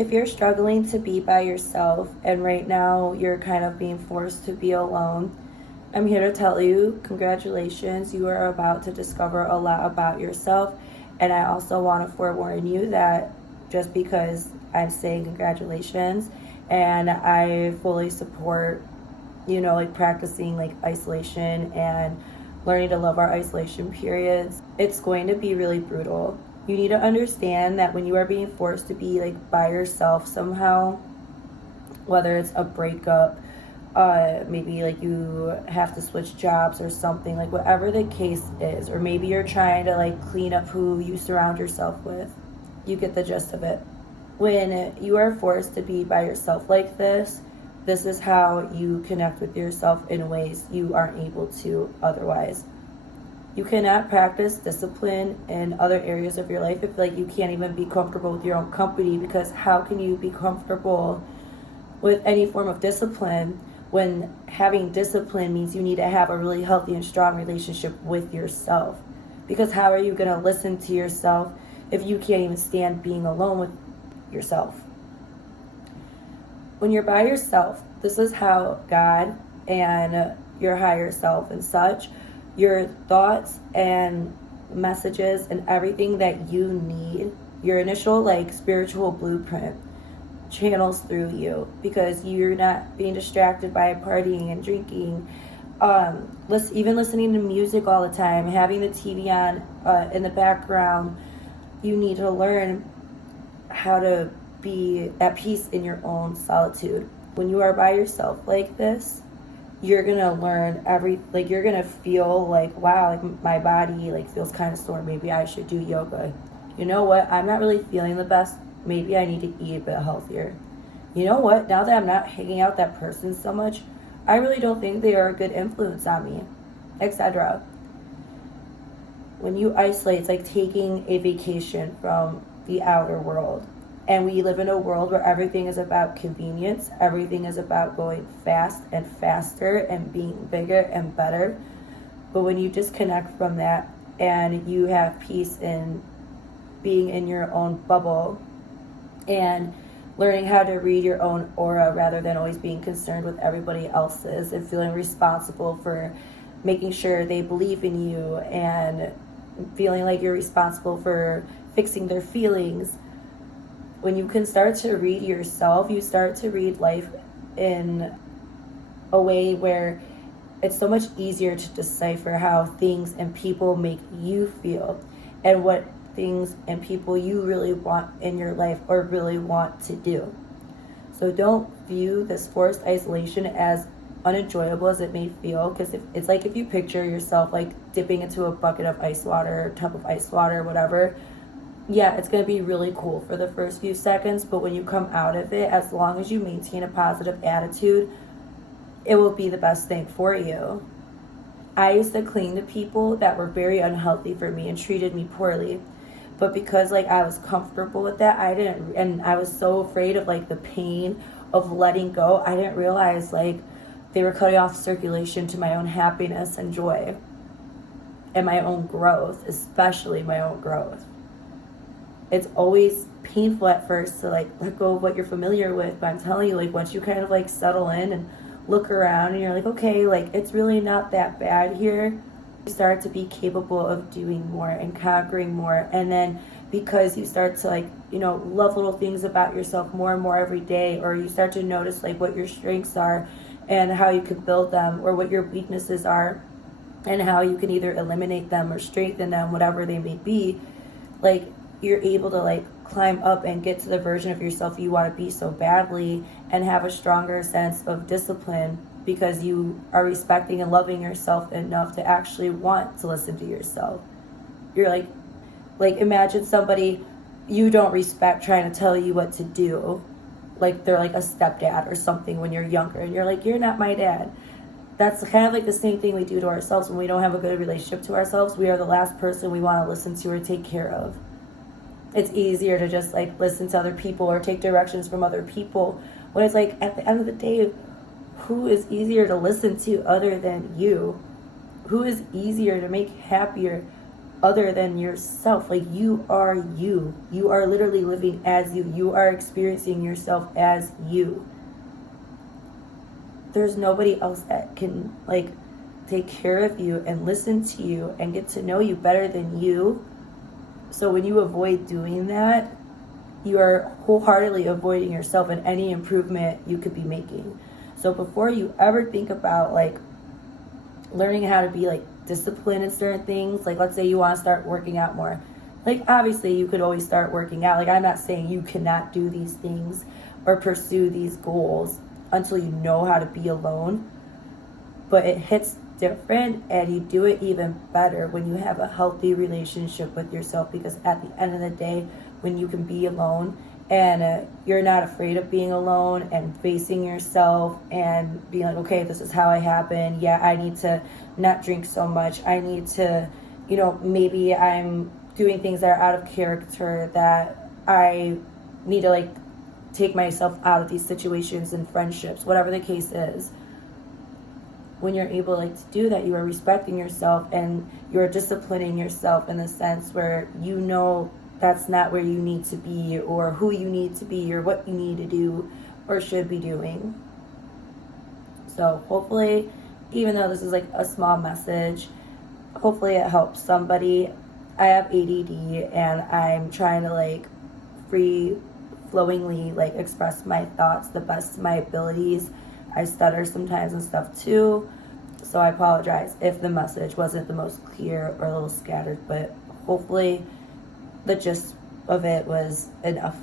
If you're struggling to be by yourself and right now you're kind of being forced to be alone, I'm here to tell you, congratulations, you are about to discover a lot about yourself. And I also want to forewarn you that just because I'm saying congratulations and I fully support, like practicing like isolation and learning to love our isolation periods, it's going to be really brutal. You need to understand that when you are being forced to be like by yourself somehow, whether it's a breakup, maybe like you have to switch jobs or something, like whatever the case is, or maybe you're trying to like clean up who you surround yourself with, you get the gist of it. When you are forced to be by yourself like this is how you connect with yourself in ways you aren't able to otherwise. You cannot practice discipline in other areas of your life if like you can't even be comfortable with your own company, because how can you be comfortable with any form of discipline when having discipline means you need to have a really healthy and strong relationship with yourself? Because how are you going to listen to yourself if you can't even stand being alone with yourself? When you're by yourself, this is how God and your higher self and such, your thoughts and messages and everything that you need, your initial like spiritual blueprint, channels through you, because you're not being distracted by partying and drinking, even listening to music all the time, having the TV on in the background. You need to learn how to be at peace in your own solitude. When you are by yourself like this, you're gonna learn you're gonna feel like, wow, like my body like feels kind of sore, maybe I should do yoga. You know what, I'm not really feeling the best, maybe I need to eat a bit healthier. You know what, now that I'm not hanging out with that person so much, I really don't think they are a good influence on me, etc. When you isolate, it's like taking a vacation from the outer world. And we live in a world where everything is about convenience, everything is about going fast and faster and being bigger and better. But when you disconnect from that and you have peace in being in your own bubble and learning how to read your own aura rather than always being concerned with everybody else's and feeling responsible for making sure they believe in you and feeling like you're responsible for fixing their feelings. When you can start to read yourself, you start to read life in a way where it's so much easier to decipher how things and people make you feel and what things and people you really want in your life or really want to do. So don't view this forced isolation as unenjoyable as it may feel, because it's like if you picture yourself like dipping into a bucket of ice water, or tub of ice water, whatever. Yeah, it's going to be really cool for the first few seconds, but when you come out of it, as long as you maintain a positive attitude, it will be the best thing for you. I used to cling to people that were very unhealthy for me and treated me poorly, but because like I was comfortable with that, and I was so afraid of like the pain of letting go, I didn't realize like they were cutting off circulation to my own happiness and joy and my own growth, especially my own growth. It's always painful at first to like let go of what you're familiar with, but I'm telling you, like once you kind of like settle in and look around and you're like, okay, like it's really not that bad here, you start to be capable of doing more and conquering more. And then because you start to like, love little things about yourself more and more every day, or you start to notice like what your strengths are and how you could build them, or what your weaknesses are and how you can either eliminate them or strengthen them, whatever they may be, like you're able to like climb up and get to the version of yourself you want to be so badly, and have a stronger sense of discipline because you are respecting and loving yourself enough to actually want to listen to yourself. You're like imagine somebody you don't respect trying to tell you what to do, like they're like a stepdad or something when you're younger, and you're like, you're not my dad. That's kind of like the same thing we do to ourselves when we don't have a good relationship to ourselves. We are the last person we want to listen to or take care of. It's easier to just like listen to other people or take directions from other people, when it's like at the end of the day, who is easier to listen to other than you? Who is easier to make happier other than yourself. Like, you are you. You are literally living as you. You are experiencing yourself as you. There's nobody else that can, like, take care of you and listen to you and get to know you better than you. So when you avoid doing that, you are wholeheartedly avoiding yourself and any improvement you could be making. So before you ever think about, like, learning how to be, like, disciplined in certain things, like, let's say you want to start working out more, like, obviously you could always start working out. Like, I'm not saying you cannot do these things or pursue these goals until you know how to be alone, but it hits different, and you do it even better when you have a healthy relationship with yourself, because at the end of the day, when you can be alone and you're not afraid of being alone and facing yourself and being like, okay, this is how I happen. Yeah, I need to not drink so much. I need to, maybe I'm doing things that are out of character, that I need to, like, take myself out of these situations and friendships, whatever the case is. When you're able, like, to do that, you are respecting yourself and you're disciplining yourself in the sense where that's not where you need to be, or who you need to be, or what you need to do or should be doing. So hopefully, even though this is, like, a small message, hopefully it helps somebody. I have ADD and I'm trying to, like, free flowingly, like, express my thoughts the best of my abilities. I stutter sometimes and stuff too, so I apologize if the message wasn't the most clear or a little scattered, but hopefully the gist of it was enough